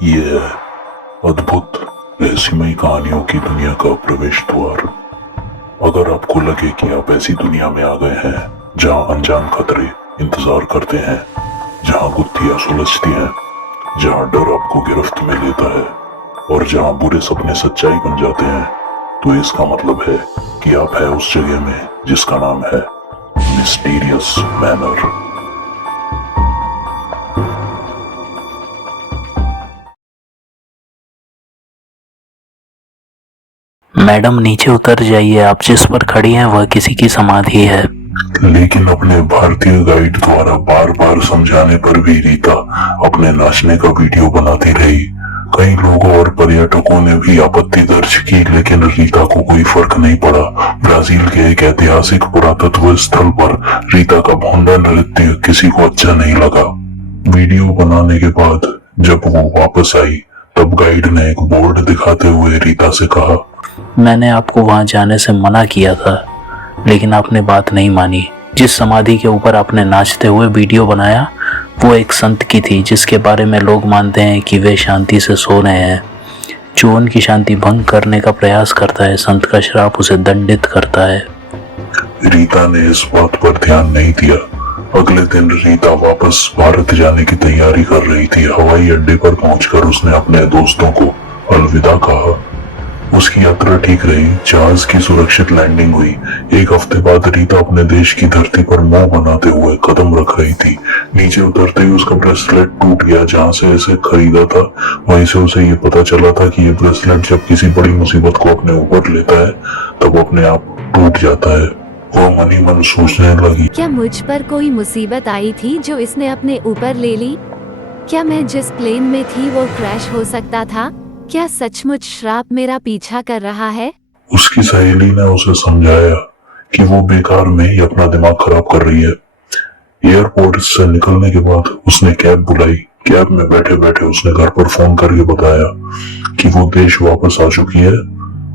ये है अद्भुत रहस्यमयी कहानियों की दुनिया का प्रवेश द्वार। अगर आपको लगे कि आप ऐसी दुनिया में आ गए हैं जहां अनजान खतरे इंतजार करते हैं, जहां गुत्थियां सुलझती हैं, जहां डर आपको गिरफ्त में लेता है और जहां बुरे सपने सच्चाई बन जाते हैं, तो इसका मतलब है कि आप है उस जगह में जिसका नाम है मिस्टीरियस मैनर। मैडम नीचे उतर जाइए, आप जिस पर खड़ी हैं वह किसी की समाधि है। लेकिन अपने भारतीय गाइड द्वारा बार बार समझाने पर भी रीता अपने नाचने का वीडियो बनाती रही। कई लोगों और पर्यटकों ने भी आपत्ति दर्ज की, लेकिन रीता को कोई फर्क नहीं पड़ा। ब्राजील के एक ऐतिहासिक पुरातत्व स्थल पर रीता का भोंडा नृत्य किसी को अच्छा नहीं लगा। वीडियो बनाने के बाद जब वो वापस आई, तब गाइड ने एक बोर्ड दिखाते हुए रीता से कहा, मैंने आपको वहां जाने से मना किया था, लेकिन आपने बात नहीं मानी। जिस समाधि के ऊपर आपने नाचते हुए वीडियो बनाया वो एक संत की थी, जिसके बारे में लोग मानते हैं कि वे शांति से सो रहे हैं। जो उनकी शांति भंग करने का प्रयास करता है, संत का श्राप उसे दंडित करता है। रीता ने इस बात पर ध्यान नहीं दिया। अगले दिन रीता वापस भारत जाने की तैयारी कर रही थी। हवाई अड्डे पर पहुंचकर उसने अपने दोस्तों को अलविदा कहा। उसकी यात्रा ठीक रही, जहाज की सुरक्षित लैंडिंग हुई। एक हफ्ते बाद रीता अपने देश की धरती पर मुंह बनाते हुए कदम रख रही थी। नीचे उतरते ही उसका ब्रेसलेट टूट गया। जहां से इसे खरीदा था वहीं से उसे ये पता चला था कि ये ब्रेसलेट जब किसी बड़ी मुसीबत को अपने ऊपर लेता है तब अपने आप टूट जाता है। वो मनी मन सोचने लगी, क्या मुझ पर कोई मुसीबत आई थी जो इसने अपने ऊपर ले ली? क्या मैं जिस प्लेन में थी वो क्रैश हो सकता था? क्या सचमुच श्राप मेरा पीछा कर रहा है? उसकी सहेली ने उसे समझाया कि वो बेकार में ही अपना दिमाग खराब कर रही है। एयरपोर्ट से निकलने के बाद उसने कैब बुलाई। कैब में बैठे बैठे उसने घर पर फोन करके बताया कि वो देश वापस आ चुकी है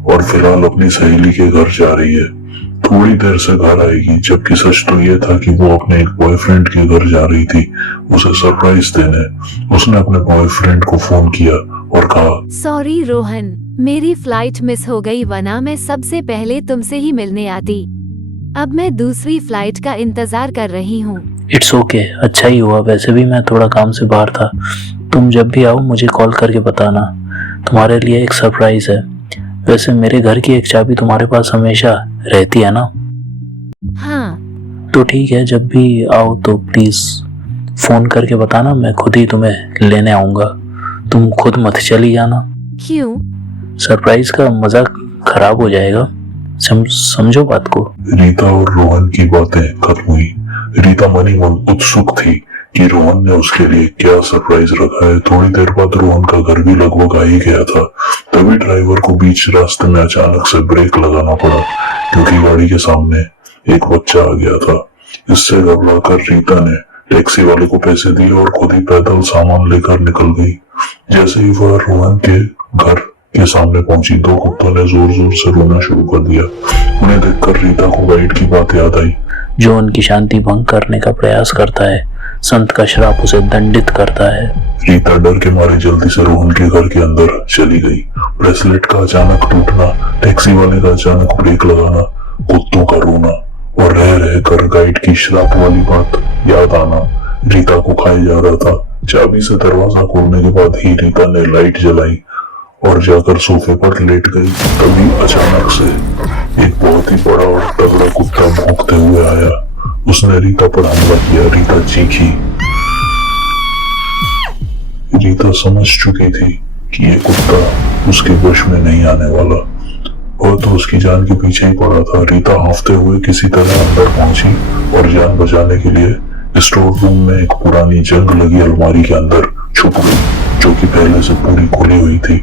और फिलहाल अपनी सहेली के घर जा रही है। थोड़ी देर से घर आएगी, जबकि सच तो ये था कि वो अपने एक बॉयफ्रेंड के घर जा रही थी उसे सरप्राइज देने। उसने अपने बॉयफ्रेंड को फोन किया और कहा, सॉरी रोहन, मेरी फ्लाइट मिस हो गई, वरना मैं सबसे पहले तुमसे ही मिलने आती। अब मैं दूसरी फ्लाइट का इंतजार कर रही हूँ। इट्स ओके, अच्छा ही हुआ। वैसे भी मैं थोड़ा काम से बाहर था। तुम जब भी आओ मुझे कॉल करके बताना, तुम्हारे लिए एक सरप्राइज है। वैसे मेरे घर की एक चाबी तुम्हारे पास हमेशा रहती है ना? हाँ। तो ठीक है, जब भी आओ तो प्लीज फोन करके बताना, मैं खुद ही तुम्हें लेने आऊंगा। तुम खुद मत चली जाना। क्यों? सरप्राइज का मजा खराब हो जाएगा, समझो बात को। रीता और रोहन की बातें खत्म हुई। रीता मनी मन उत्सुक थी कि रोहन ने उसके लिए क्या सरप्राइज रखा है। थोड़ी देर बाद रोहन का घर भी लगभग आ ही गया था। तभी ड्राइवर को बीच रास्ते में अचानक से ब्रेक लगाना पड़ा, क्योंकि गाड़ी के सामने एक बच्चा आ गया था। इससे घबराकर रीता ने टैक्सी वाले को पैसे दिए और खुद ही पैदल सामान लेकर निकल गई। जैसे ही वह रोहन के घर के सामने पहुंची, दो कुत्तों ने जोर जोर से रोना शुरू कर दिया। उन्हें देखकर रीता को गाइड की बात याद आई। जो उनकी शांति भंग करने का प्रयास करता है, संत का श्राप उसे दंडित करता है। रीता डर के मारे जल्दी से रोहन के घर के अंदर चली गई। ब्रेसलेट का अचानक टूटना, टैक्सी वाले का अचानक ब्रेक लगाना, कुत्तों का रोना और रह रह कर गाइड की श्राप वाली बात याद आना रीता को खाए जा रहा था। चाबी से दरवाजा खोलने के बाद ही रीता ने लाइट जलाई और जाकर सोफे पर लेट गई। तभी अचानक से एक बहुत ही बड़ा और तगड़ा कुत्ता भौंकते हुए आया। उसने रीता पर हमला किया। रीता चीखी। रीता समझ चुकी थी कि ये कुत्ता उसके वश में नहीं आने वाला। वह तो उसकी जान के पीछे ही पड़ा था। रीता हांफते हुए किसी तरह अंदर पहुंची और जान बचाने के लिए स्टोर रूम में एक पुरानी जंग लगी अलमारी के अंदर छुप गई, जो कि पहले से पूरी खुली हुई थी।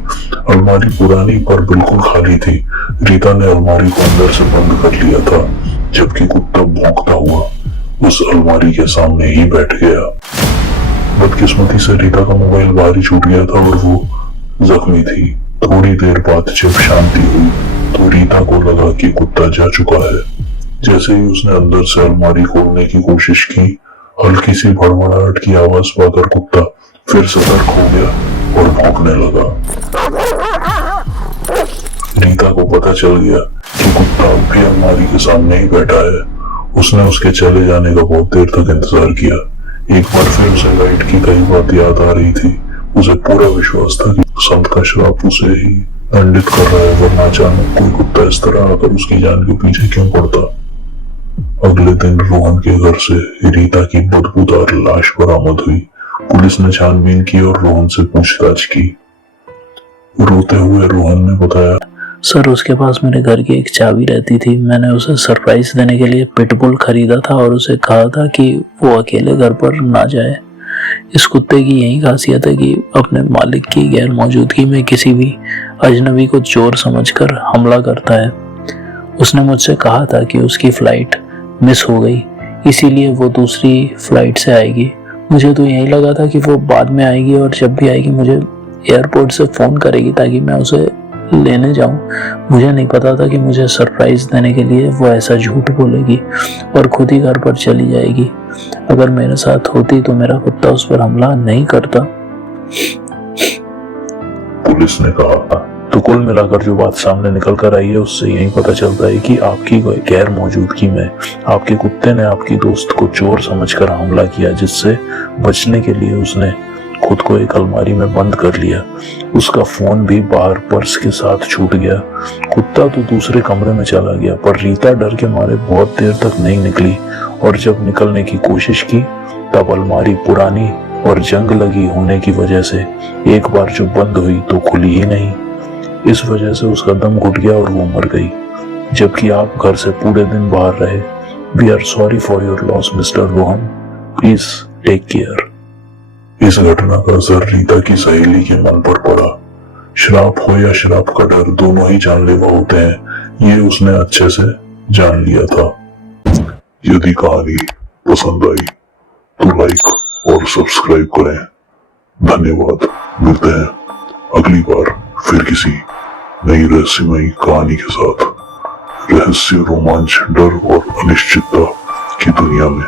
अलमारी पुरानी पर बिल्कुल खाली थी। रीता ने अलमारी को अंदर से बंद कर लिया था, जबकि कुत्ता भौंकता हुआ उस अलमारी के सामने ही बैठ गया। बदकिस्मती से रीता का मोबाइल बाहर ही छूट गया था और वो जख्मी थी। थोड़ी देर बाद जब शांति हुई तो रीता को लगा कि कुत्ता जा चुका है। जैसे ही उसने अंदर से अलमारी खोलने की कोशिश की, हल्की सी भड़बड़ाहट की आवाज पाकर कुत्ता फिर सतर्क हो गया और भौंकने लगा। रीता को पता चल गया कि कुत्ता अब भी अलमारी के सामने ही बैठा है। उसने उसके चले जाने का बहुत देर तक इंतजार किया। एक बार फिर उसे लाइट की कई बात याद आ रही थी। उसे पूरा विश्वास था कि संत का श्राप उसे ही दंडित कर रहा है, वरना अचानक कोई कुत्ता इस तरह आकर उसकी जान के पीछे क्यों पड़ता। अगले दिन रोहन के घर से रीता की बदबूदार लाश बरामद हुई। पुलिस ने छानबीन की और रोहन से पूछताछ की। रोते हुए रोहन ने बताया, सर उसके पास मेरे घर की एक चाबी रहती थी। मैंने उसे सरप्राइज देने के लिए पिटबुल खरीदा था और उसे कहा था कि वो अकेले घर पर ना जाए। इस कुत्ते की यही खासियत है कि अपने मालिक की गैर मौजूदगी में किसी भी अजनबी को चोर समझकर हमला करता है। उसने मुझसे कहा था कि उसकी फ्लाइट मिस हो गई, इसीलिए वो दूसरी फ्लाइट से आएगी। मुझे तो यही लगा था कि वो बाद में आएगी और जब भी आएगी मुझे एयरपोर्ट से फ़ोन करेगी ताकि मैं उसे लेने जाऊं। मुझे नहीं पता था कि मुझे सरप्राइज देने के लिए वो ऐसा झूठ बोलेगी और खुद ही घर पर चली जाएगी। अगर मेरे साथ होती तो मेरा कुत्ता उस पर हमला नहीं करता। पुलिस ने कहा। तो कुल मिलाकर जो बात सामने निकल कर आई है उससे यही पता चलता है कि आपकी गैर मौजूदगी में आपके कुत्ते ने आपकी दोस्त को चोर समझकर हमला किया, जिससे बचने के लिए उसने खुद को एक अलमारी में बंद कर लिया। उसका फोन भी बाहर पर्स के साथ छूट गया। कुत्ता तो दूसरे कमरे में चला गया, पर रीता डर के मारे बहुत देर तक नहीं निकली और जब निकलने की कोशिश की तब अलमारी पुरानी और जंग लगी होने की वजह से एक बार जो बंद हुई तो खुली ही नहीं। इस वजह से उसका दम घुट गया और वो मर गई, जबकि आप घर से पूरे दिन बाहर रहे। We are sorry for your loss mister Rohan, please take care. इस घटना का असर रीता की सहेली के मन पर पड़ा। श्राप हो या श्राप का डर, दोनों ही जानलेवा होते हैं, ये उसने अच्छे से जान लिया था। यदि कहानी पसंद आई तो लाइक और सब्सक्राइब करें। धन्यवाद। मिलते हैं अगली बार फिर किसी नई रहस्यमयी कहानी के साथ। रहस्य, रोमांच, डर और अनिश्चितता की दुनिया में,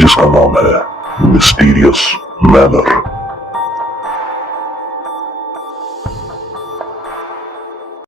जिसका नाम है मिस्टीरियस मैनर।